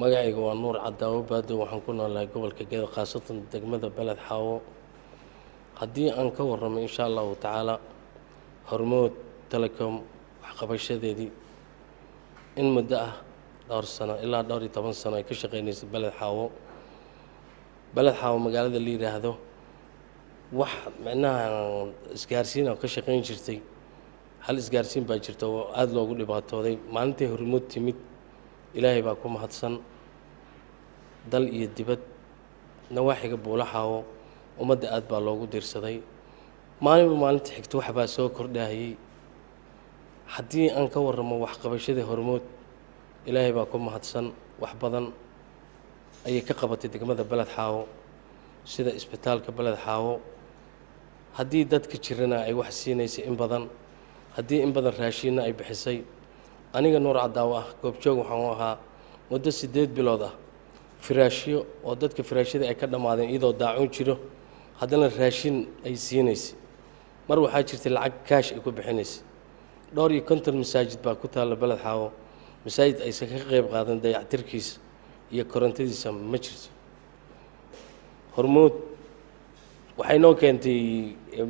magacayga waa nuur cadaawo baado waxaan ku noolahay gobolka gedo khaasatan degmada beled xaawo haddii aan ka warramo insha allahu tacaala hormood telecom waxqabashadeedii in muddo ah dhowr sano ilaa dhowr iyo 10 sano ay ka shaqaynaysay beled xaawo magaalada la yiraahdo wax macnaha isgaarsiin oo ka shaqayn jirtay hal isgaarsiin baa jirta oo aad loogu dhibaatooday maalintii hormood timid ilaahay baa ku mahadsan dal iyo dibad nawaaxiga buulaxaawo ummadda aad baa loogu diirsaday maalinta xigta wax baa soo kordhayay haddii aan ka warramo waxqabashadii hormood ilaahay baa ku mahadsan wax badan ayay ka qabatay degmada beled xaawo sida isbitaalka beled xaawo haddii dadka jirana ay wax siinaysay in badan haddii in badan raashinna ay bixisay aniga nuur cadaawo ah goobjoog waxaan u ahaa muddo 8 bilood ah firaashyo oo dadka firaashyada ay ka dhammaadeen iyadoo daacuun jiro haddana raashin ay siinaysay mar waxaa jirtay lacag kaash ay ku bixinaysay dhowr iyo 50 masaajid baa ku taalla beled xaawo masaajid aysan ka qayb qaadan dayactirkiisa iyo korontadiisa ma jirto hormood waxay noo keentay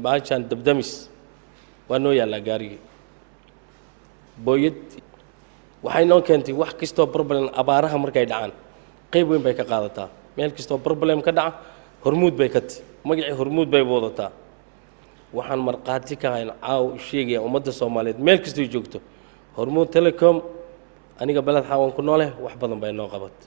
baashan dabdamis waa noo yaallaa gaarigii booyad waxay noo keentay wax kastoo problem abaaraha markay dhacaan qayb weyn bay ka qaadataa meel kastoo problem ka dhaca hormuud bay ka tahay magacii hormuud bay wadataa waxaan marqaati ka hayn caaw sheegaya ummadda Soomaaliyeed meel kastoo joogto hormuud telecom aniga beled xaawan ku noole wax badan bay noo qabatay